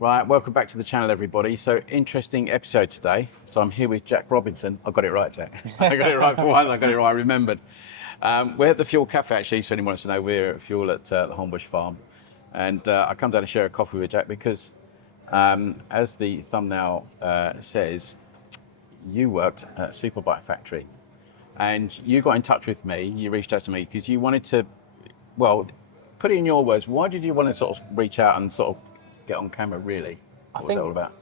Right, welcome back to the channel, everybody. So, interesting episode today. So, I'm here with Jack Robinson. I got it right, Jack. I got it right for once. I got it right. I remembered. We're at the Fuel Cafe, actually. So, anyone wants to know, we're at Fuel at the Hornbush Farm. And I come down to share a coffee with Jack because, as the thumbnail says, you worked at Superbike factory. And you got in touch with me. You reached out to me because you wanted to, well, put it in your words. Why did you want to sort of reach out and sort of get on camera, really? What was it all about?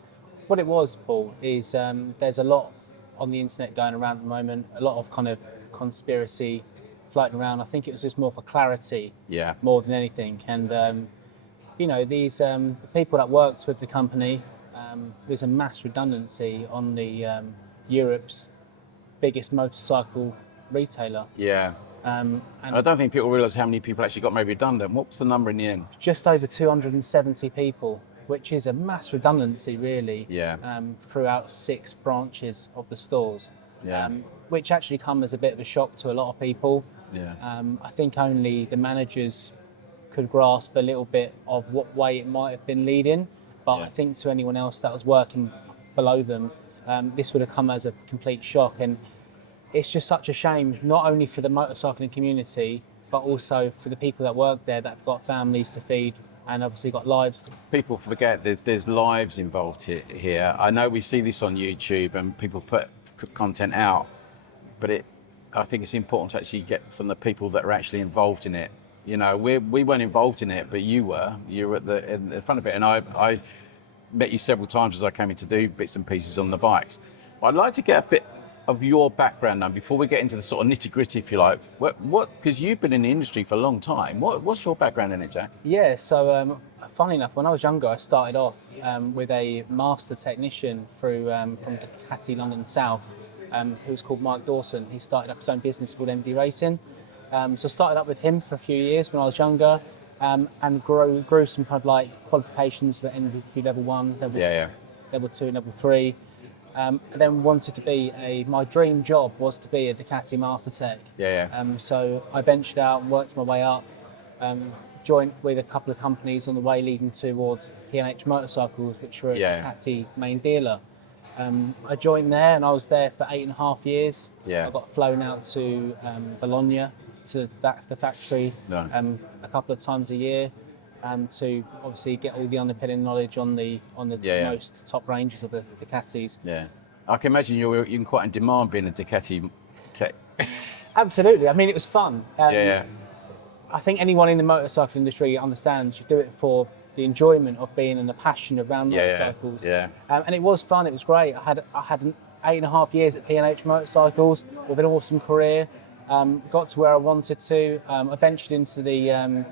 What it was, Paul, is there's a lot on the internet going around at the moment, a lot of kind of conspiracy floating around. I think it was just more for clarity, more than anything. And, you know, these people that worked with the company, there's a mass redundancy on the Europe's biggest motorcycle retailer. Yeah. And I don't think people realise how many people actually got made redundant. What was the number in the end? Just over 270 people, which is a mass redundancy, really. Yeah. Throughout 6 branches of the stores. Yeah. Which actually come as a bit of a shock to a lot of people. Yeah. I think only the managers could grasp a little bit of what way it might have been leading, but I think to anyone else that was working below them, this would have come as a complete shock. And it's just such a shame, not only for the motorcycling community, but also for the people that work there that have got families to feed and obviously got lives. People forget that there's lives involved here. I know we see this on YouTube and people put content out, but I think it's important to actually get from the people that are actually involved in it. You know, we weren't involved in it, but you were in the front of it. And I met you several times as I came in to do bits and pieces on the bikes. But I'd like to get a bit of your background now before we get into the sort of nitty gritty, if you like. What? Because you've been in the industry for a long time. What's your background in it, Jack? Yeah. So, funny enough, when I was younger, I started off with a master technician through from Ducati London South, who was called Mike Dawson. He started up his own business called MD Racing. So I started up with him for a few years when I was younger, and grew some kind of like qualifications for NVQ level 1, level 2, and level 3. And then wanted to be my dream job was to be a Ducati Master Tech. So I ventured out and worked my way up, joined with a couple of companies on the way leading towards P&H Motorcycles, which were a Ducati main dealer. I joined there and I was there for 8.5 years. I got flown out to Bologna, to the factory, a couple of times a year, to obviously get all the underpinning knowledge on the most top ranges of the Ducatis. Yeah, I can imagine you're quite in demand being a Ducati tech. Absolutely. I mean, it was fun. I think anyone in the motorcycle industry understands you do it for the enjoyment of being and the passion around motorcycles. And it was fun. It was great. I had 8.5 years at P&H Motorcycles with an awesome career. Got to where I wanted to. I ventured into the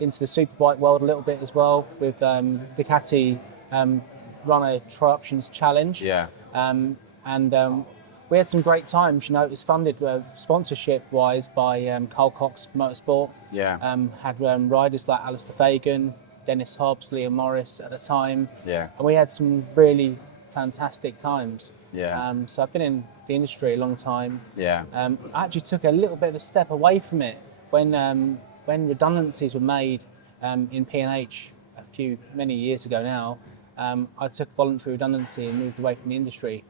Superbike world a little bit as well with Ducati Runner Tri-Options Challenge. And we had some great times. You know, it was funded sponsorship-wise by Carl Cox Motorsport. Had riders like Alistair Fagan, Dennis Hobbs, Liam Morris at the time. And we had some really fantastic times. So I've been in the industry a long time. I actually took a little bit of a step away from it when redundancies were made in P&H many years ago now. I took voluntary redundancy and moved away from the industry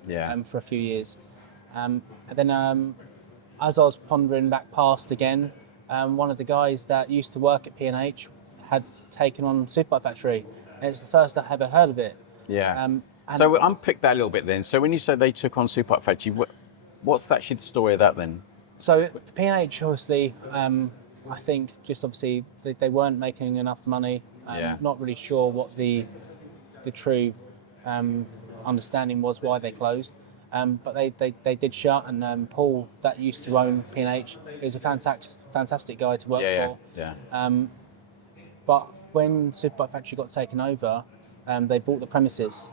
for a few years. And then as I was pondering back past again, one of the guys that used to work at P&H had taken on Superbike Factory, and it's the first I ever heard of it. So we'll unpick that a little bit then. So when you say they took on Superbike Factory, what's actually the story of that then? So P&H obviously, I think just obviously they weren't making enough money. Not really sure what the true understanding was why they closed. But they did shut, and Paul, that used to own P&H, is a fantastic guy to work for. But when Superbike Factory got taken over, they bought the premises.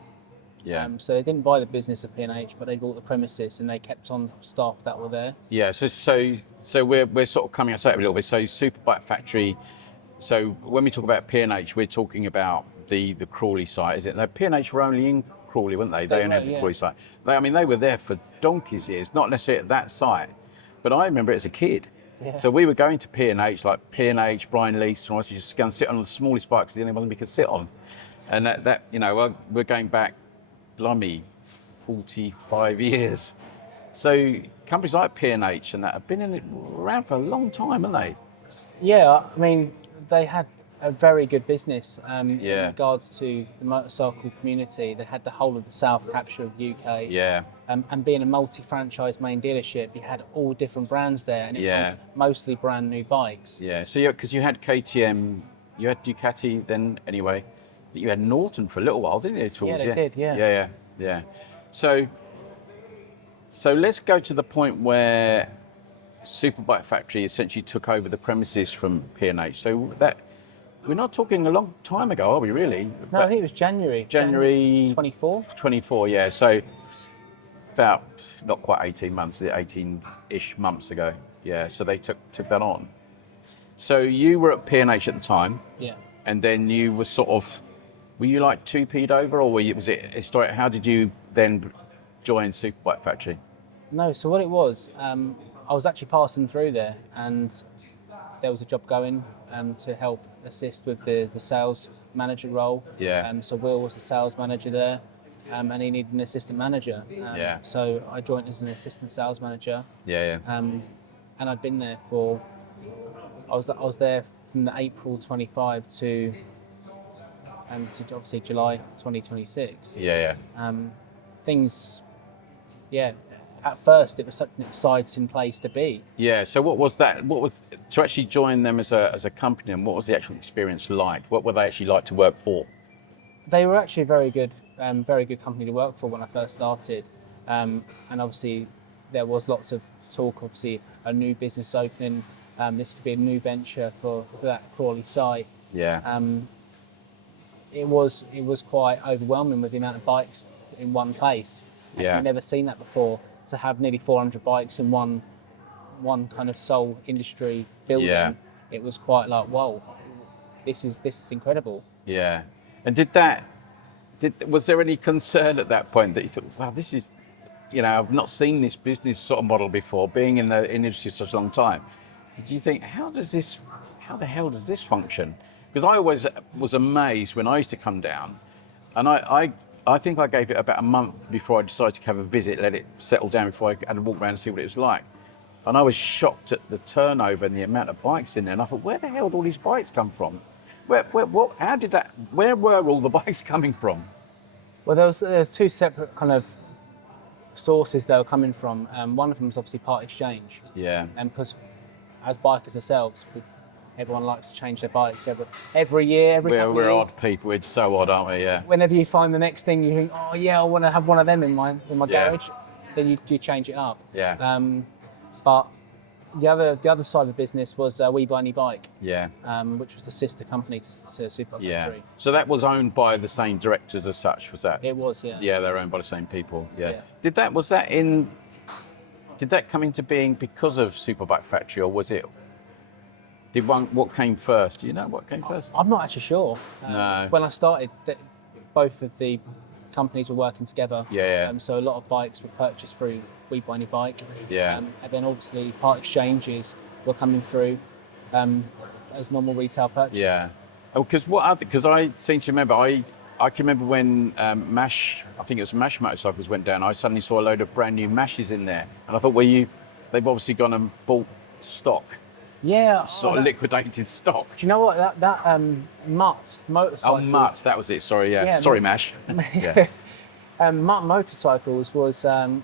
So they didn't buy the business of P&H, but they bought the premises and they kept on staff that were there. So we're sort of coming outside a little bit. So Superbike Factory. So when we talk about P&H, we're talking about the Crawley site, is it? No, P&H were only in Crawley, weren't they? They only had the Crawley site. They were there for donkey's years, not necessarily at that site, but I remember it as a kid. So we were going to P&H, like P&H, Brian Lease, and I used to just go and sit on the smallest bikes, the only one we could sit on. And that you know, well, we're going back, blimey, 45 years. So companies like P&H and that have been around for a long time, haven't they? Yeah, I mean, they had a very good business in Yeah. regards to the motorcycle community. They had the whole of the South capture of the UK. Yeah. And being a multi-franchise main dealership, you had all different brands there, and it was all mostly brand new bikes. Yeah. So because you had KTM, you had Ducati, then anyway, you had Norton for a little while, didn't you? Yeah, they did. Yeah. Yeah. So let's go to the point where Superbike Factory essentially took over the premises from P&H. So that we're not talking a long time ago, are we really? No, I think it was January 24. 24, yeah. So about not quite 18 months, 18-ish months ago. Yeah, so they took that on. So you were at P&H at the time. Yeah. And then you were were you like 2P'd over, or was it historic? How did you then join Superbike Factory? No, so what it was, I was actually passing through there, and there was a job going to help assist with the sales manager role. Yeah. So Will was the sales manager there, and he needed an assistant manager. Yeah. So I joined as an assistant sales manager. Yeah. And I'd been there I was there from the April 25 to obviously July 2026. Yeah. Things, at first it was such an exciting place to be. Yeah. So what was that? What was to actually join them as a company, and what was the actual experience like? What were they actually like to work for? They were actually a very good company to work for when I first started, and obviously there was lots of talk. Obviously, a new business opening. This could be a new venture for that Crawley site. Yeah. It was quite overwhelming with the amount of bikes in one place. Yeah. I've never seen that before. To have nearly 400 bikes in one kind of sole industry building, it was quite like, whoa, this is incredible. Yeah. And was there any concern at that point that you thought, wow, this is, I've not seen this business sort of model before, being in the industry for such a long time? Did you think, how the hell does this function? Because I always was amazed when I used to come down, and I think I gave it about a month before I decided to have a visit, let it settle down before I had a walk around and see what it was like. And I was shocked at the turnover and the amount of bikes in there. And I thought, where the hell did all these bikes come from? Where were all the bikes coming from? Well, there's two separate kind of sources they were coming from. One of them was obviously part exchange. Yeah. And because as bikers ourselves, everyone likes to change their bikes every year, every couple of years. We're odd people. It's so odd, aren't we? Yeah. Whenever you find the next thing, you think, oh yeah, I want to have one of them in my garage. Then you change it up. Yeah. But the other side of the business was We Buy Any Bike. Yeah. Which was the sister company to Superbike Factory. So that was owned by the same directors as such, was that? It was, yeah. Yeah, they're owned by the same people. Yeah. Did that come into being because of Superbike Factory, or was it? What came first? Do you know what came first? I'm not actually sure. No. When I started, both of the companies were working together. Yeah. So a lot of bikes were purchased through We Buy Any Bike. Yeah. And then obviously part exchanges were coming through as normal retail purchases. Yeah. Because I seem to remember, I can remember when MASH, I think it was MASH motorcycles went down, I suddenly saw a load of brand new MASHs in there. And I thought, they've obviously gone and bought stock. Yeah. Sort of liquidated stock. Do you know what? That Mutt motorcycles. Oh, Mutt, that was it. Sorry, yeah. Sorry, MASH. Yeah. Mutt motorcycles was a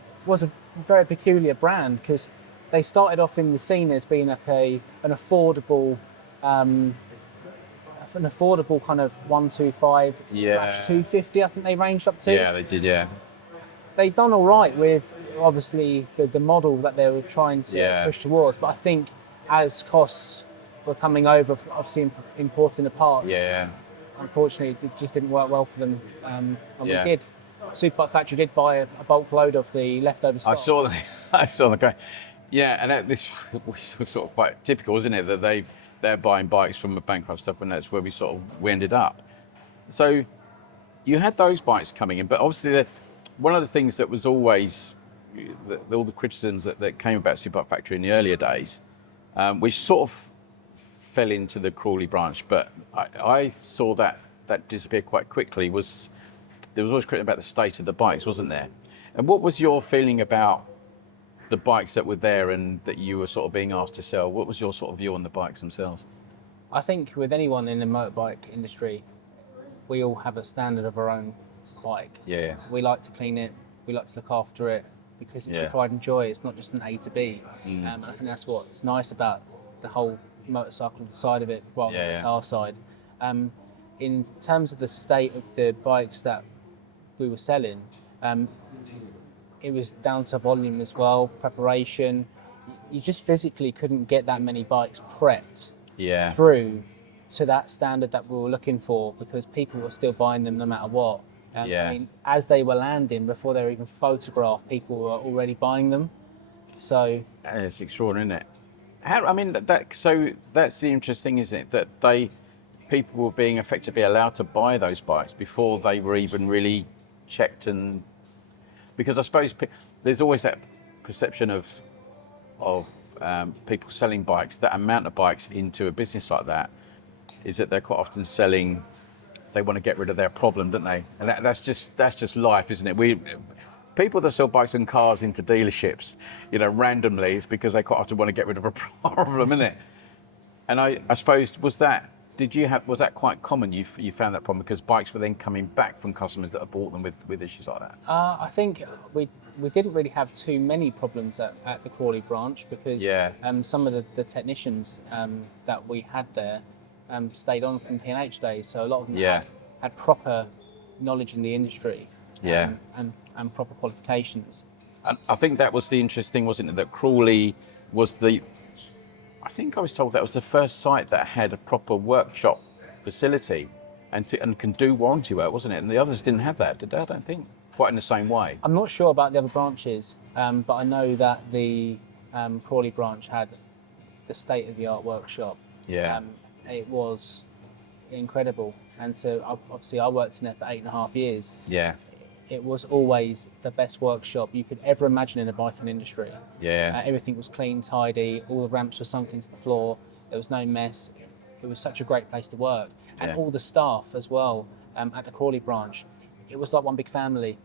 very peculiar brand because they started off in the scene as being like an affordable kind of 125 / 250. I think they ranged up to. Yeah, they did. Yeah. They done all right with obviously the model that they were trying to push towards, but I think as costs were coming over, obviously importing the parts, unfortunately it just didn't work well for them. And we did. Superbike Factory did buy a bulk load of the leftover stock. I saw the guy. Yeah, and this was sort of quite typical, isn't it? That they're buying bikes from a bankrupt stuff, and that's where we ended up. So you had those bikes coming in, but obviously one of the things that was always all the criticisms that came about Superbike Factory in the earlier days, which sort of fell into the Crawley branch, but I saw that that disappeared quite quickly was there was always criticism about the state of the bikes, wasn't there? And what was your feeling about the bikes that were there and that you were sort of being asked to sell? What was your sort of view on the bikes themselves? I think with anyone in the motorbike industry, we all have a standard of our own bike. Yeah. We like to clean it, we like to look after it, because it's your pride and joy. It's not just an A to B. And I think that's what's nice about the whole motorcycle side of it, rather than the car side. In terms of the state of the bikes that we were selling, it was down to volume as well, preparation. You just physically couldn't get that many bikes prepped through to that standard that we were looking for, because people were still buying them no matter what. I mean, as they were landing, before they were even photographed, people were already buying them. So it's extraordinary, isn't it? I mean, so that's the interesting, isn't it? That people were being effectively allowed to buy those bikes before they were even really checked, and because I suppose there's always that perception of people selling bikes, that amount of bikes into a business like that, is that they're quite often selling. They want to get rid of their problem, don't they? And that's just life, isn't it? People that sell bikes and cars into dealerships, randomly, it's because they quite often want to get rid of a problem, isn't it? And I suppose was that quite common? You found that problem because bikes were then coming back from customers that had bought them with issues like that. I think we didn't really have too many problems at the Crawley branch, because some of the technicians that we had there stayed on from P&H days, so a lot of them had proper knowledge in the industry and proper qualifications. And I think that was the interesting thing, wasn't it? That Crawley was I think I was told that was the first site that had a proper workshop facility and can do warranty work, wasn't it? And the others didn't have that, did they? I don't think quite in the same way. I'm not sure about the other branches, but I know that the Crawley branch had the state-of-the-art workshop. It was incredible, and so obviously I worked in there for 8.5 years. It was always the best workshop you could ever imagine in the biking industry. Everything was clean, tidy, all the ramps were sunk into the floor, there was no mess. It was such a great place to work, and all the staff as well at the Crawley branch, it was like one big family.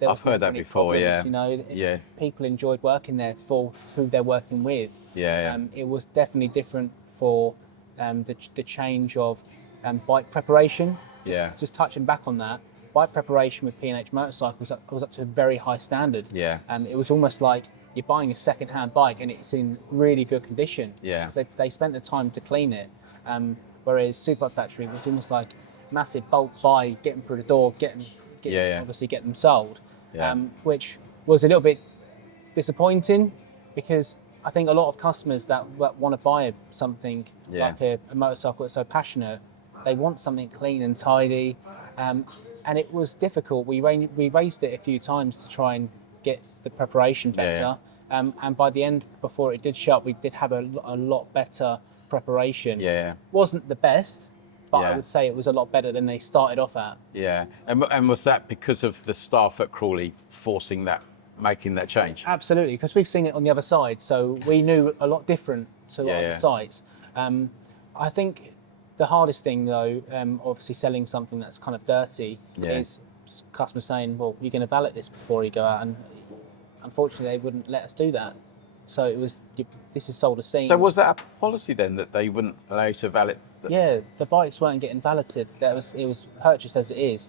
I've heard that before, problems, people enjoyed working there for who they're working with. It was definitely different for the change of bike preparation. Just touching back on that, bike preparation with P&H motorcycles was up to a very high standard. It was almost like you're buying a second-hand bike and it's in really good condition. Because they spent the time to clean it. Whereas Superbike Factory was almost like massive bulk buy, get them through the door, obviously get them sold, which was a little bit disappointing, because I think a lot of customers that want to buy something like a motorcycle that's so passionate, they want something clean and tidy, and it was difficult. We raised it a few times to try and get the preparation better, and by the end, before it did shut, we did have a lot better preparation. Wasn't the best, but I would say it was a lot better than they started off at. And was that because of the staff at Crawley making that change? Absolutely, because we've seen it on the other side, so we knew a lot different to a lot of the sites. I think the hardest thing, though, obviously selling something that's kind of dirty, is customers saying, well, you're going to valet this before you go out, and unfortunately they wouldn't let us do that. So it was, this is sold as seen. So was that a policy then, that they wouldn't allow you to valet? The bikes weren't getting valeted. It was purchased as it is.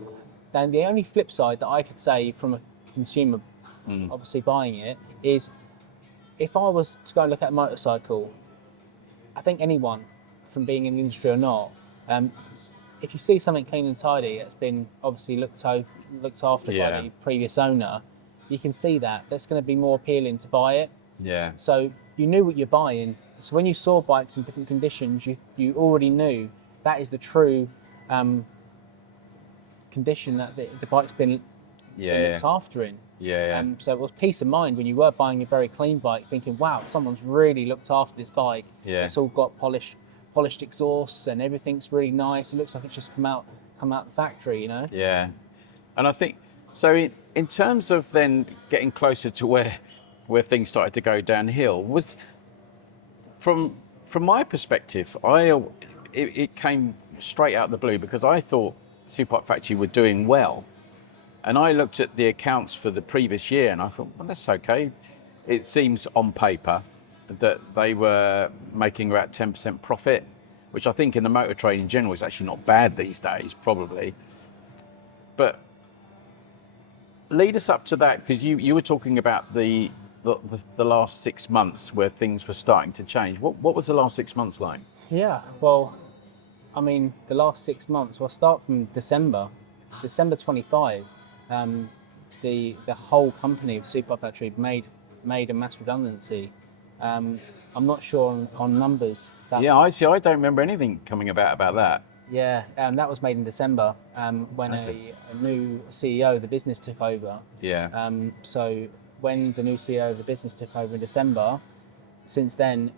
And the only flip side that I could say from a consumer obviously buying it is, if I was to go and look at a motorcycle, I think anyone, from being in the industry or not, if you see something clean and tidy, it's been obviously looked after by the previous owner, you can see that that's going to be more appealing to buy it. So you knew what you're buying. So when you saw bikes in different conditions, you already knew that is the true condition that the bike's been looked after in. So it was peace of mind when you were buying a very clean bike, thinking, wow, someone's really looked after this bike. It's all got polished exhausts and everything's really nice. It looks like it's just come out the factory, And I think, so in terms of then getting closer to where things started to go downhill, was from my perspective, it came straight out of the blue because I thought Superbike Factory were doing well. And I looked at the accounts for the previous year and I thought, well, that's okay. It seems on paper that they were making about 10% profit, which I think in the motor trade in general is actually not bad these days, probably. But lead us up to that, because you were talking about the last 6 months where things were starting to change. What was the last 6 months like? Yeah, well, I mean, the last 6 months, well, start from December 25, the whole company of Superbike Factory made a mass redundancy. I'm not sure on numbers. Yeah, I see. I don't remember anything coming about that. Yeah, that was made in December when a new CEO of the business took over. Yeah. So when the new CEO of the business took over in December, since then,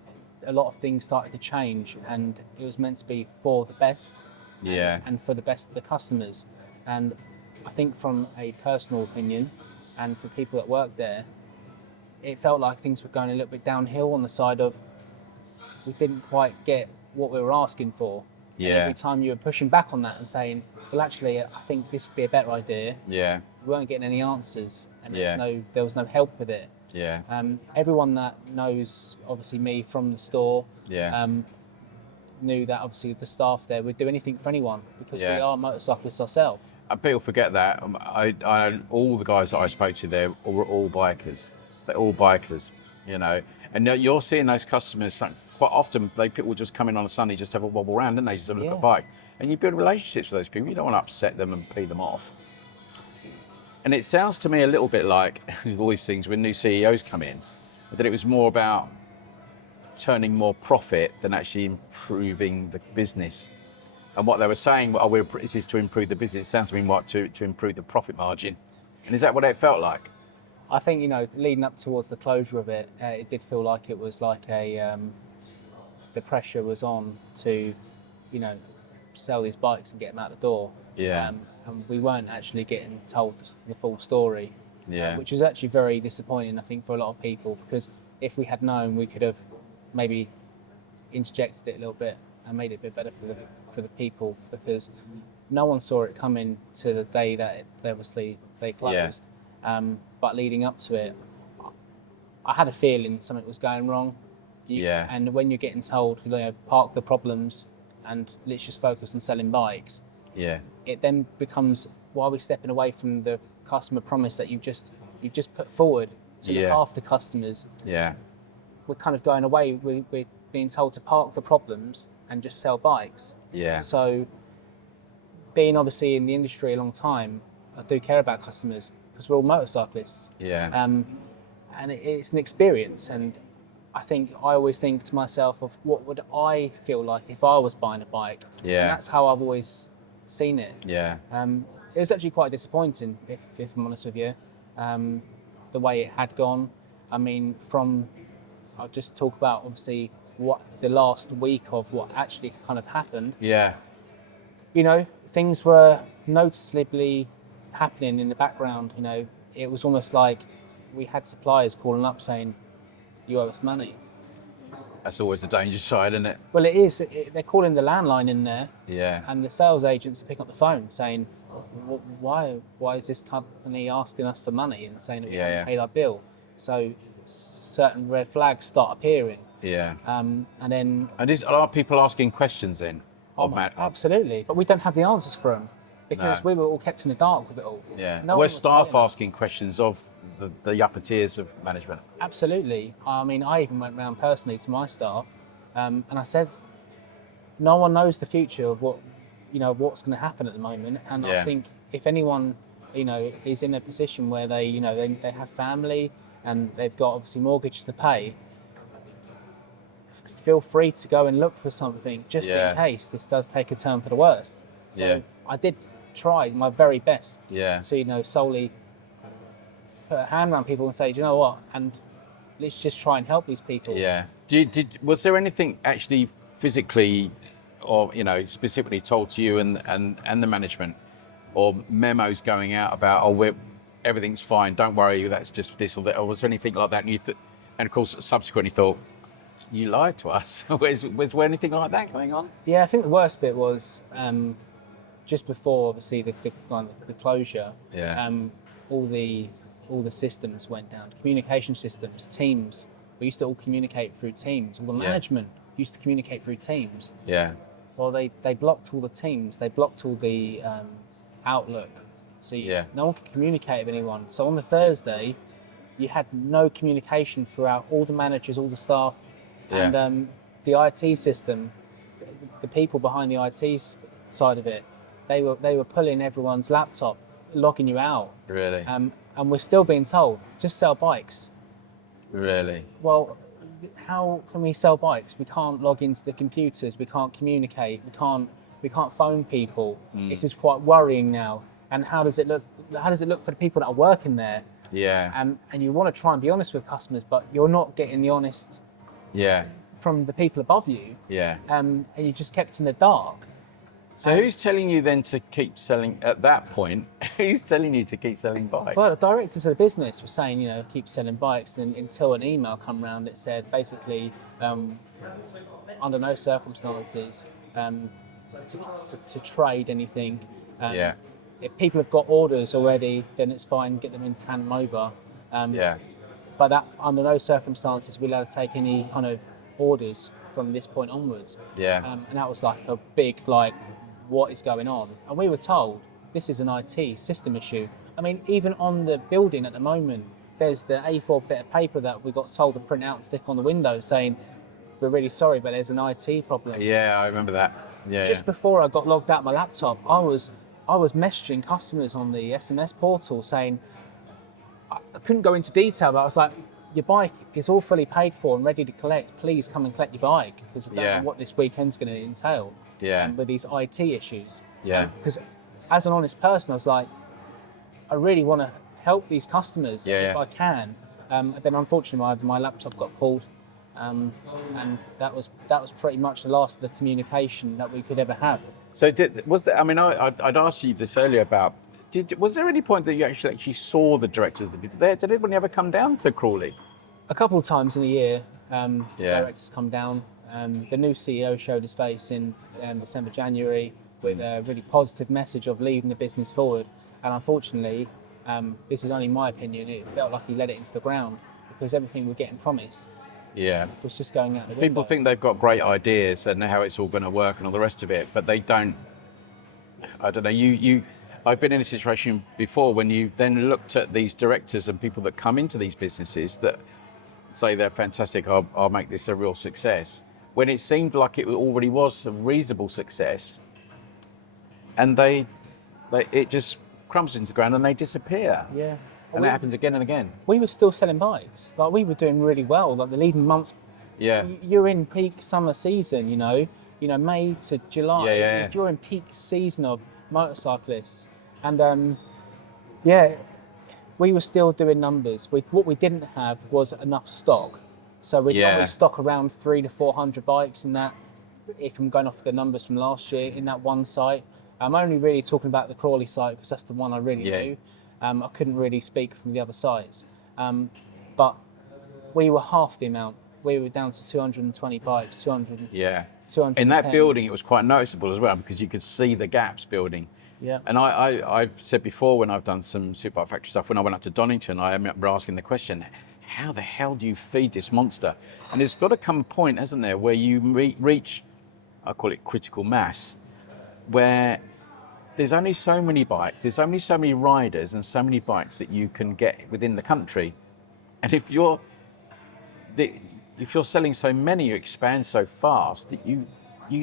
a lot of things started to change, and it was meant to be for the best. Yeah. And for the best of the customers. And I think from a personal opinion, and for people that work there, it felt like things were going a little bit downhill on the side of we didn't quite get what we were asking for. Yeah. And every time you were pushing back on that and saying, well, actually, I think this would be a better idea. Yeah. We weren't getting any answers, and Yeah. there was no help with it. Yeah. Everyone that knows, obviously, me from the store, Yeah. knew that obviously the staff there would do anything for anyone because Yeah. we are motorcyclists ourselves. People forget that. All the guys that I spoke to there were all bikers. They're all bikers, you know. And you're seeing those customers quite often. People just come in on a Sunday, just have a wobble around, and they just have a look at a bike. And you build relationships with those people. You don't want to upset them and pee them off. And it sounds to me a little bit like with all these things when new CEOs come in, that it was more about turning more profit than actually improving the business. And what they were saying, this is to improve the business. It sounds to me to improve the profit margin. And is that what it felt like? I think, leading up towards the closure of it, it did feel like it was like the pressure was on to, sell these bikes and get them out the door. Yeah. And we weren't actually getting told the full story. Yeah. Which was actually very disappointing, I think, for a lot of people, because if we had known, we could have maybe interjected it a little bit and made it a bit better for the people, because no one saw it coming to the day that they closed. Yeah. But leading up to it, I had a feeling something was going wrong. Yeah. And when you're getting told, park the problems and let's just focus on selling bikes. Yeah. It then becomes, why are we stepping away from the customer promise that you've just put forward to look after customers? Yeah. We're kind of going away. We're being told to park the problems and just sell bikes. Yeah. So, being obviously in the industry a long time, I do care about customers because we're all motorcyclists. Yeah. And it's an experience, and I always think to myself of what would I feel like if I was buying a bike. Yeah. And that's how I've always seen it. Yeah. It was actually quite disappointing, if I'm honest with you, the way it had gone. I mean, I'll just talk about obviously what the last week of what actually kind of happened. Yeah. Things were noticeably happening in the background. It was almost like we had suppliers calling up saying, you owe us money. That's always the danger side, isn't it? Well, it is. They're calling the landline in there. Yeah. And the sales agents are picking up the phone saying, why is this company asking us for money and saying that we haven't paid our bill? So certain red flags start appearing. Yeah. And then... And are people asking questions then? Absolutely. But we don't have the answers for them because we were all kept in the dark with it all. Yeah. We're staff asking questions of the upper tiers of management. Absolutely. I mean, I even went round personally to my staff and I said, no one knows the future of what's going to happen at the moment. And I think if anyone, is in a position where they have family and they've got obviously mortgages to pay, feel free to go and look for something just in case this does take a turn for the worst. So I did try my very best to, solely put a hand around people and say, do you know what? And let's just try and help these people. Yeah. Was there anything actually physically or, specifically told to you and the management, or memos going out about, everything's fine, don't worry, that's just this or that, or was there anything like that? And of course, subsequently thought, you lied to us. was there anything like that going on? Yeah, I think the worst bit was just before, obviously, the closure. Yeah. All the systems went down. Communication systems, Teams. We used to all communicate through Teams. All the management used to communicate through Teams. Yeah. Well, they blocked all the Teams. They blocked all the Outlook. So no one could communicate with anyone. So on the Thursday, you had no communication throughout all the managers, all the staff, and the IT system. The people behind the IT side of it, they were pulling everyone's laptop, logging you out. Really? And we're still being told, just sell bikes. Really? Well, how can we sell bikes? We can't log into the computers. We can't communicate. We can't phone people. This is quite worrying now. And how does it look? How does it look for the people that are working there? Yeah. And you want to try and be honest with customers, but you're not getting the honest. Yeah. From the people above you. Yeah. And you're just kept in the dark. So who's telling you then to keep selling at that point? Who's telling you to keep selling bikes? Well, the directors of the business were saying, keep selling bikes, and until an email come round that said basically, under no circumstances, to trade anything. If people have got orders already, then it's fine, get them in to hand them over. But that under no circumstances we're allowed to take any kind of orders from this point onwards. And that was like a big what is going on? And we were told this is an IT system issue. I mean, even on the building at the moment, there's the A4 bit of paper that we got told to print out and stick on the window saying, we're really sorry, but there's an IT problem. Yeah, I remember that. Yeah. Just before I got logged out my laptop, I was messaging customers on the SMS portal saying, I couldn't go into detail, but I was like, your bike is all fully paid for and ready to collect. Please come and collect your bike, because I don't know what this weekend's going to entail. With these IT issues. Because as an honest person, I was like, I really want to help these customers if I can. Then unfortunately, my laptop got pulled, and that was pretty much the last of the communication that we could ever have. So I'd asked you this earlier about. Was there any point that you actually saw the directors of the business there? Did anyone ever come down to Crawley? A couple of times in a year, directors come down. The new CEO showed his face in December, January with a really positive message of leading the business forward. And unfortunately, this is only my opinion, it felt like he let it into the ground because everything we're getting promised was just going out the window. People think they've got great ideas and how it's all going to work and all the rest of it, but they don't. I don't know, I've been in a situation before when you then looked at these directors and people that come into these businesses that say they're fantastic, I'll make this a real success, when it seemed like it already was a reasonable success, and it just crumbles into the ground and they disappear. And that happens again and again. We were still selling bikes. We were doing really well. The leading months. You're in peak summer season. May to July. You're in peak season of motorcyclists, and we were still doing numbers. What we didn't have was enough stock. So we'd only stock around 300 to 400 bikes in that. If I'm going off the numbers from last year, in that one site. I'm only really talking about the Crawley site because that's the one I really knew. I couldn't really speak from the other sites. But we were half the amount. We were down to 220 bikes, 200. 210. In that building, it was quite noticeable as well because you could see the gaps building. And I've said before when I've done some Superbike factory stuff, when I went up to Donington, I remember asking the question, how the hell do you feed this monster? And there's got to come a point, hasn't there, where you reach, I call it critical mass, where there's only so many bikes, there's only so many riders and so many bikes that you can get within the country. And if you're selling so many, you expand so fast that you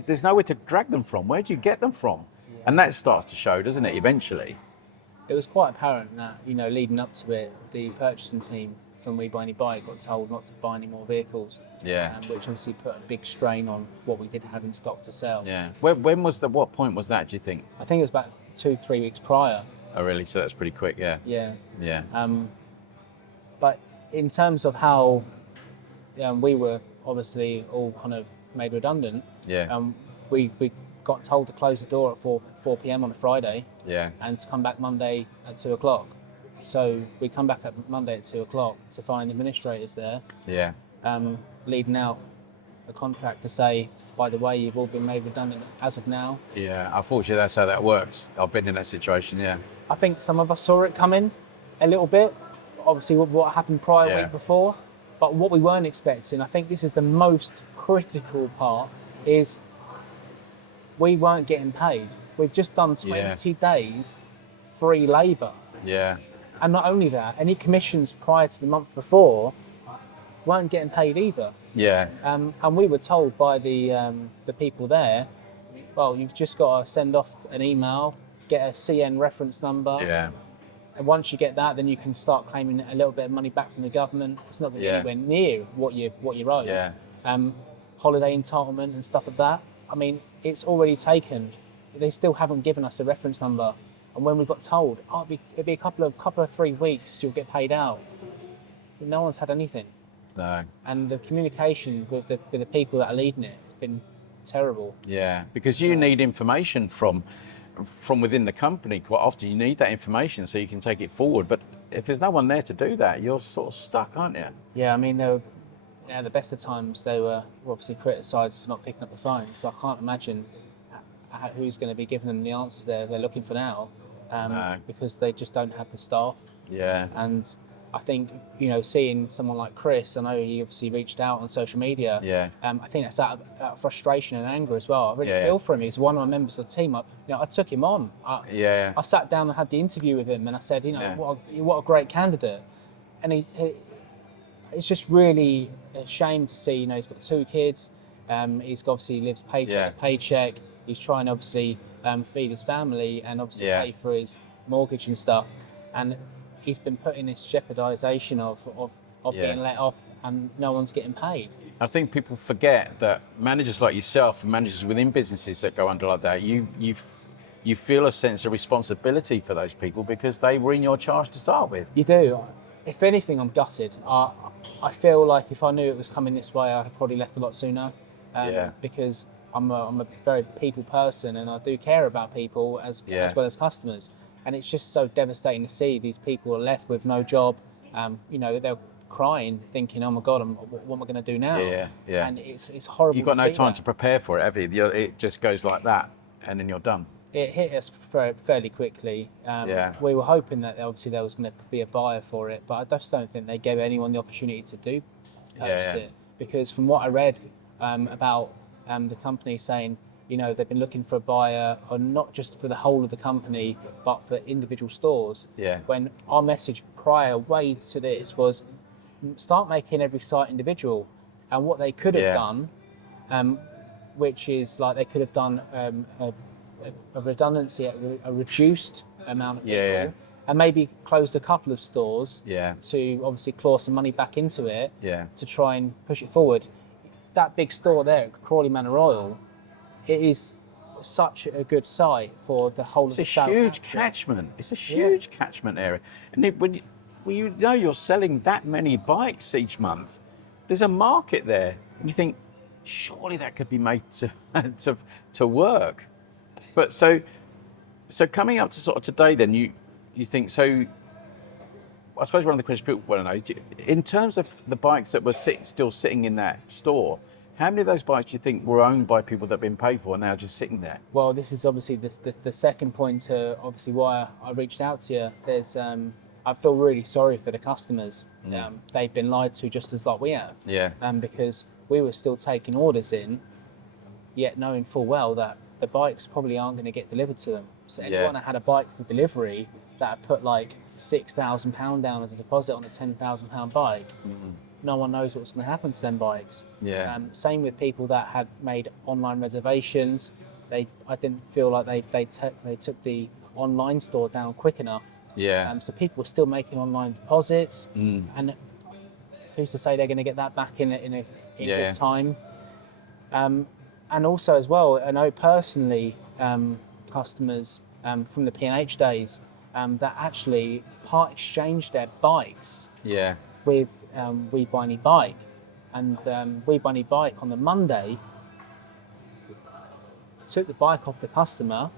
there's nowhere to drag them from. Where do you get them from? And that starts to show, doesn't it, eventually? It was quite apparent that, leading up to it, the purchasing team from We Buy Any Bike got told not to buy any more vehicles. Which obviously put a big strain on what we did have in stock to sell. What point was that, do you think? I think it was about 2-3 weeks prior. Oh, really? So that's pretty quick, But in terms of how we were obviously all kind of made redundant, we got told to close the door at 4 p.m. on a Friday and to come back Monday at 2 o'clock. So we come back at Monday at 2 o'clock to find administrators there leading out a contract to say, by the way, you've all been made redundant as of now. Yeah, unfortunately, that's how that works. I've been in that situation, yeah. I think some of us saw it coming a little bit, obviously with what happened prior week before, but what we weren't expecting, I think this is the most critical part, is we weren't getting paid. We've just done 20 days free labour. Yeah. And not only that, any commissions prior to the month before weren't getting paid either. Yeah. And we were told by the people there, well, you've just got to send off an email, get a CN reference number. Yeah. And once you get that, then you can start claiming a little bit of money back from the government. It's not going to be anywhere near what you're owed. Yeah. Holiday entitlement and stuff like that. I mean, it's already taken. They still haven't given us a reference number. And when we got told, it'll be a couple of 3 weeks, you'll get paid out. But no one's had anything. No. And the communication with the people that are leading it has been terrible. Yeah, because you need information from within the company. Quite often you need that information so you can take it forward. But if there's no one there to do that, you're sort of stuck, aren't you? Yeah, I mean, the best of times they were obviously criticised for not picking up the phone. So I can't imagine who's going to be giving them the answers they're looking for now, because they just don't have the staff. Yeah. And I think, seeing someone like Chris, I know he obviously reached out on social media. Yeah. I think that's out of frustration and anger as well. I really feel for him. He's one of my members of the team. I took him on. I sat down and had the interview with him, and I said, what a great candidate. And it's just really a shame to see. He's got 2 kids. He's obviously lives paycheck to paycheck. He's trying to obviously feed his family and obviously pay for his mortgage and stuff. And he's been put in this jeopardisation of being let off, and no one's getting paid. I think people forget that managers like yourself and managers within businesses that go under like that, you feel a sense of responsibility for those people because they were in your charge to start with. You do. If anything, I'm gutted. I feel like if I knew it was coming this way, I'd have probably left a lot sooner. Because I'm a very people person, and I do care about people as well as customers. And it's just so devastating to see these people are left with no job. They're crying, thinking, "Oh my God, what am I going to do now?" Yeah. And it's horrible. You've got no time to prepare for it, have you? It just goes like that, and then you're done. It hit us fairly quickly. We were hoping that obviously there was going to be a buyer for it, but I just don't think they gave anyone the opportunity to purchase it. Because from what I read about the company saying, they've been looking for a buyer, or not just for the whole of the company, but for individual stores. Yeah. When our message prior way to this was, start making every site individual. And what they could have done, which is like they could have done a redundancy at a reduced amount of people, and maybe closed a couple of stores to obviously claw some money back into it to try and push it forward. That big store there at Crawley Manor Oil, it is such a good site for the whole of the South. It's a huge catchment. It's a huge catchment area. And when you're selling that many bikes each month, there's a market there. And you think, surely that could be made to work. But so coming up to sort of today, then you think so. I suppose one of the questions people want to know, in terms of the bikes that were still sitting in that store, how many of those bikes do you think were owned by people that have been paid for and now just sitting there? Well, this is obviously the second point to obviously why I reached out to you. There's I feel really sorry for the customers. They've been lied to just as like we have. Yeah. Because we were still taking orders in, yet knowing full well that the bikes probably aren't going to get delivered to them. So anyone that had a bike for delivery that had put like £6,000 down as a deposit on a £10,000 bike, no one knows what's going to happen to them bikes. Yeah. Same with people that had made online reservations. I didn't feel like they took the online store down quick enough. Yeah. So people were still making online deposits, and who's to say they're going to get that back in good time? And also as well, I know personally customers from the P&H days that actually part exchanged their bikes with We Buy Any Bike. And We Buy Any Bike on the Monday took the bike off the customer,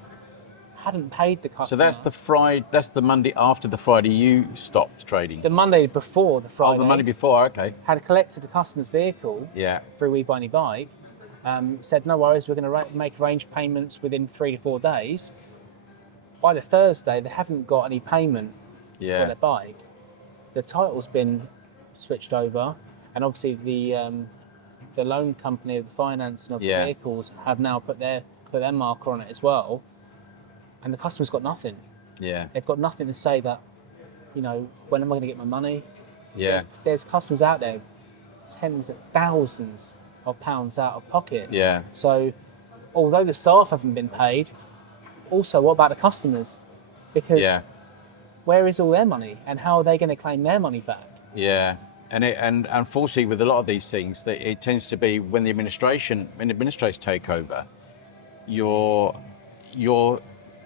hadn't paid the customer. So that's the Friday. That's the Monday after the Friday you stopped trading. The Monday before the Friday. Oh, the Monday before. Okay. Had collected the customer's vehicle. Yeah. Through We Buy Any Bike. Said no worries, we're going to make arrange payments within 3 to 4 days. By the Thursday, they haven't got any payment for their bike. The title's been switched over, and obviously the loan company, the financing of the vehicles, have now put their marker on it as well, and the customer's got nothing. Yeah. They've got nothing to say that, when am I going to get my money? Yeah. There's customers out there, tens of thousands of pounds out of pocket. Yeah. So, although the staff haven't been paid, also what about the customers? Because where is all their money, and how are they going to claim their money back? Yeah. And unfortunately, with a lot of these things, it tends to be when administrators take over,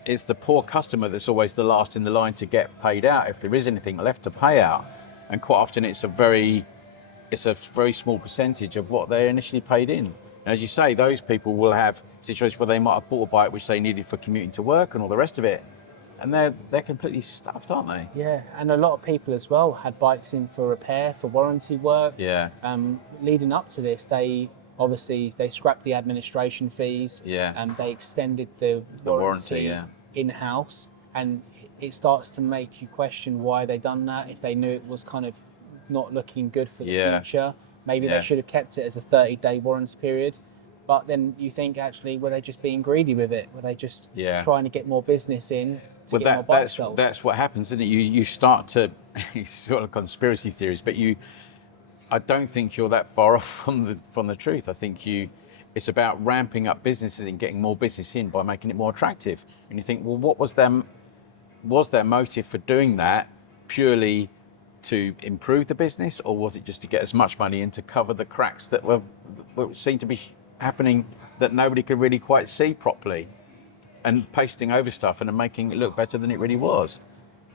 it's the poor customer that's always the last in the line to get paid out if there is anything left to pay out, and quite often it's a very small percentage of what they initially paid in. And as you say, those people will have situations where they might have bought a bike which they needed for commuting to work and all the rest of it, and they're completely stuffed, aren't they? Yeah, and a lot of people as well had bikes in for repair, for warranty work. Yeah. Leading up to this, they scrapped the administration fees. Yeah. And they extended the warranty in-house, and it starts to make you question why they done that. If they knew it was kind of not looking good for the future, maybe they should have kept it as a 30-day warranty period. But then you think, actually, were they just being greedy with it? Were they just trying to get more business in? That's what happens, isn't it? You start to sort of conspiracy theories, but I don't think you're that far off from the truth. I think it's about ramping up businesses and getting more business in by making it more attractive. And you think, well, what was their motive for doing that? Purely to improve the business, or was it just to get as much money in to cover the cracks that seemed to be happening that nobody could really quite see properly, and pasting over stuff and making it look better than it really was?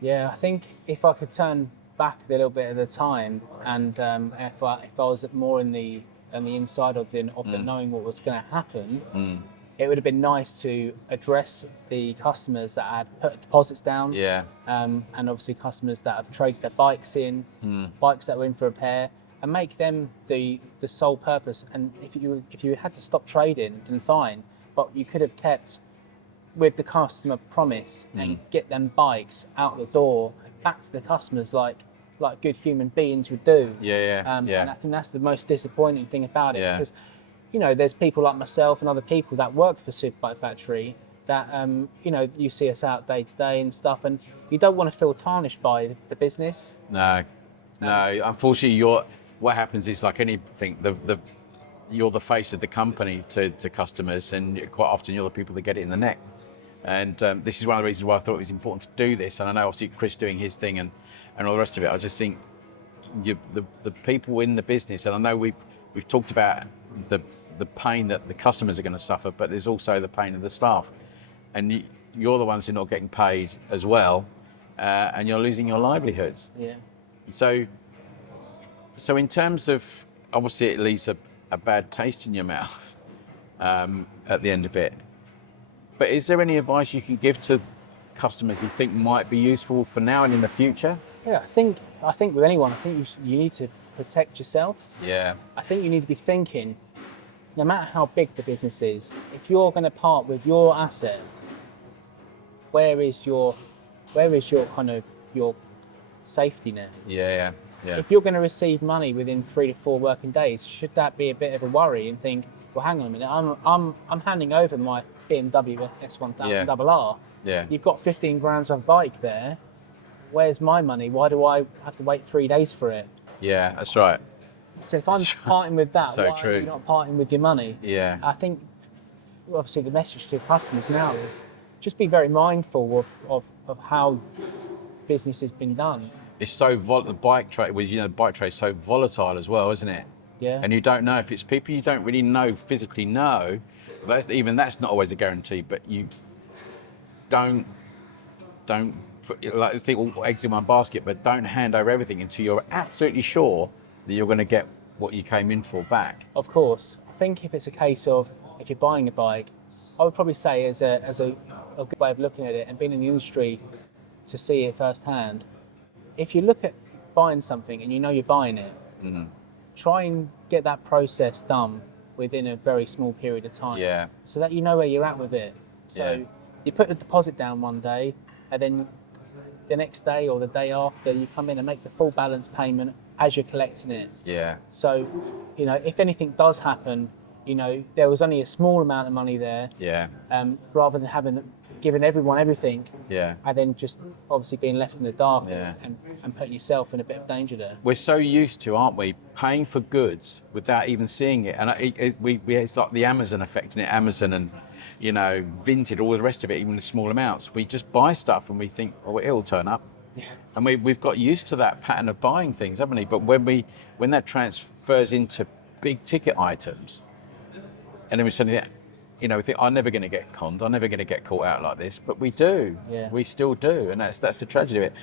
Yeah, I think if I could turn back a little bit at the time, and if I was more on the inside of the knowing what was going to happen, it would have been nice to address the customers that had put deposits down. Yeah. And obviously customers that have traded their bikes in, bikes that were in for repair, and make them the sole purpose. And if you had to stop trading, then fine, but you could have kept with the customer promise and get them bikes out the door back to the customers like good human beings would do. And I think that's the most disappointing thing about it, because there's people like myself and other people that work for the Superbike factory that you see us out day to day and stuff, and you don't want to feel tarnished by the business. No. Unfortunately, what happens is, like anything, you're the face of the company to customers, and quite often you're the people that get it in the neck. And this is one of the reasons why I thought it was important to do this. And I know obviously Chris doing his thing and all the rest of it. I just think the people in the business, and I know we've talked about the pain that the customers are going to suffer, but there's also the pain of the staff, and you're the ones who are not getting paid as well, and you're losing your livelihoods. Yeah. So in terms of, obviously it leaves a bad taste in your mouth at the end of it. But is there any advice you can give to customers you think might be useful for now and in the future? Yeah, I think with anyone, I think you need to protect yourself. Yeah. I think you need to be thinking, no matter how big the business is, if you're going to part with your asset, where is your kind of your safety net? Yeah. If you're going to receive money within 3 to 4 working days, should that be a bit of a worry and think, well, hang on a minute, I'm handing over my BMW S1000 RR. Yeah. You've got 15 grand of bike there. Where's my money? Why do I have to wait 3 days for it? Yeah, that's right. So if I'm parting with that, so why true. are you not parting with your money? Yeah. I think obviously the message to customers now is just be very mindful of how business has been done. It's so the bike trade, the bike trade is so volatile as well, isn't it? Yeah. And you don't know if it's people you don't really physically know. But even that's not always a guarantee. But you don't put, like, think all eggs in one basket, but don't hand over everything until you're absolutely sure that you're going to get what you came in for back. Of course. I think if it's a case of, if you're buying a bike, I would probably say as a a good way of looking at it, and being in the industry to see it firsthand. If you look at buying something and you know you're buying it, try and get that process done within a very small period of time, so that you know where you're at with it. So you put the deposit down one day, and then the next day or the day after, you come in and make the full balance payment as you're collecting it. So, you know, if anything does happen, you know, there was only a small amount of money there. Rather than giving everyone everything. And then just obviously being left in the dark and putting yourself in a bit of danger there. We're so used to, aren't we, paying for goods without even seeing it, and it's like the Amazon effect, and Amazon and, you know, Vinted, all the rest of it, even the small amounts. We just buy stuff and we think, oh, it'll turn up. And we've got used to that pattern of buying things, haven't we? But when that transfers into big ticket items, and then we suddenly, you know, we think, I'm never going to get conned, I'm never going to get caught out like this, but we do. We still do, and that's the tragedy of it.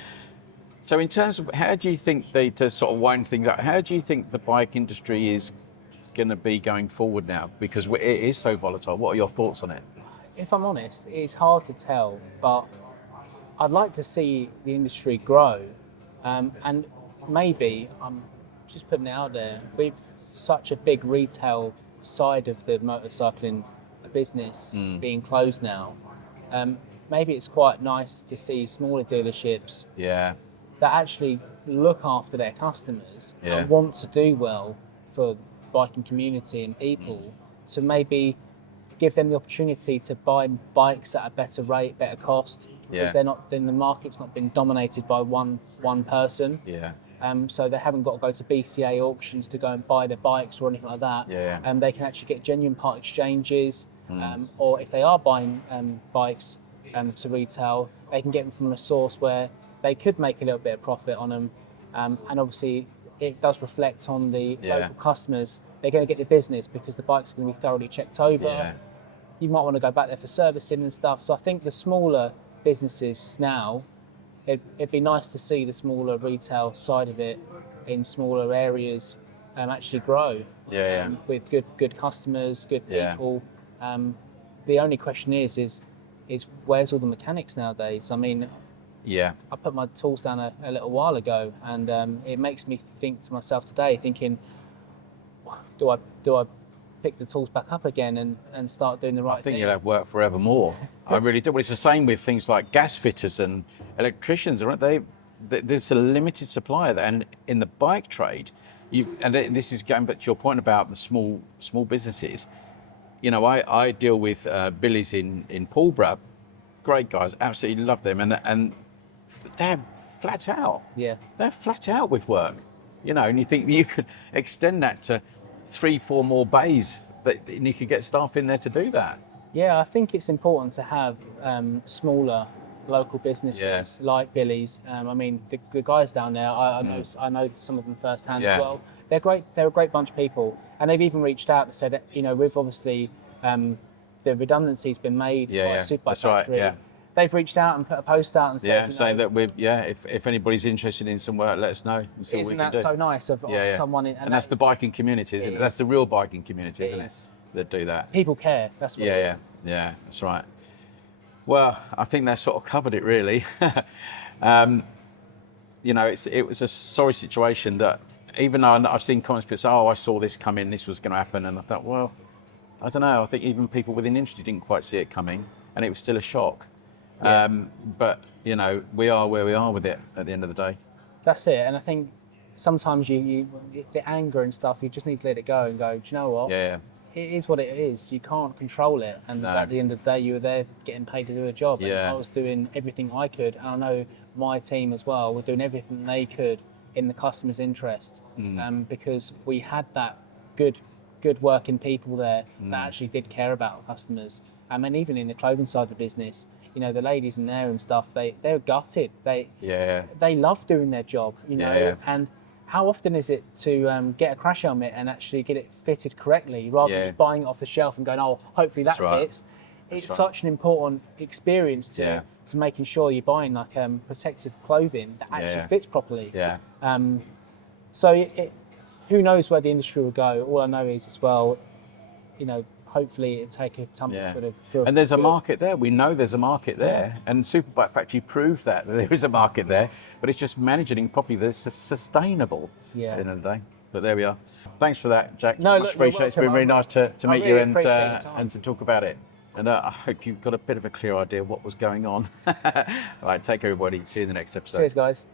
So in terms of, how do you think to sort of wind things up, how do you think the bike industry is going to be going forward now? Because it is so volatile. What are your thoughts on it? If I'm honest, it's hard to tell, but I'd like to see the industry grow, and maybe, I'm just putting it out there, with such a big retail side of the motorcycling business being closed now, maybe it's quite nice to see smaller dealerships that actually look after their customers and want to do well for the biking community and people, to maybe give them the opportunity to buy bikes at a better rate, better cost, because then the market's not been dominated by one person. So they haven't got to go to BCA auctions to go and buy their bikes or anything like that. They can actually get genuine part exchanges, or if they are buying bikes to retail, they can get them from a source where they could make a little bit of profit on them. And obviously it does reflect on the local customers. They're going to get the business because the bike's going to be thoroughly checked over. You might want to go back there for servicing and stuff. So I think the smaller businesses now, it'd be nice to see the smaller retail side of it in smaller areas actually grow with good customers, good people. The only question is where's all the mechanics nowadays? I mean, I put my tools down a little while ago, and it makes me think to myself today, thinking, do I pick the tools back up again and start doing the right thing? I think you'll have work forevermore. I really do. But it's the same with things like gas fitters and electricians, aren't there's a limited supply of that. And in the bike trade, this is going back to your point about the small businesses. You know, I deal with Billy's in Paulborough, great guys, absolutely love them, and they're flat out. They're flat out with work. You know, and you think you could extend that to 3-4 more bays, and you could get staff in there to do that. I think it's important to have smaller local businesses like Billy's. I mean, the guys down there, I know some of them firsthand as well. They're great. They're a great bunch of people, and they've even reached out and said that, you know, with obviously the redundancy's been made by Superbike factory. They've reached out and put a post out and said, saying that if anybody's interested in some work, let us know. Isn't that so nice of someone? And that's the biking community, isn't it? That's the real biking community, isn't it? That do that. People care. That's what. Yeah, that's right. Well, I think that sort of covered it, really. You know, it was a sorry situation that, even though I've seen comments people say, "Oh, I saw this coming, this was going to happen," and I thought, well, I don't know. I think even people within the industry didn't quite see it coming, and it was still a shock. But you know, we are where we are with it at the end of the day. That's it, and I think sometimes you the anger and stuff, you just need to let it go and go, do you know what? It is what it is. You can't control it, and at the end of the day, you were there getting paid to do a job. And I was doing everything I could, and I know my team as well were doing everything they could in the customer's interest, because we had that good working people there that actually did care about customers. And even in the clothing side of the business, you know, the ladies in there and stuff, they're gutted. They love doing their job, you know. And how often is it to get a crash helmet and actually get it fitted correctly, rather than just buying it off the shelf and going, oh, hopefully that fits. It's such an important experience to making sure you're buying like protective clothing that actually fits properly. So who knows where the industry will go? All I know is as well, you know, hopefully it take a tumble for the. And there's a market there. We know there's a market there, and Superbike Factory proved that there is a market there. But it's just managing it properly that it's sustainable at the end of the day. But there we are. Thanks for that, Jack. No, much appreciated. It's been really nice to meet you and to talk about it. And I hope you've got a bit of a clear idea of what was going on. All right, take care, everybody. See you in the next episode. Cheers, guys.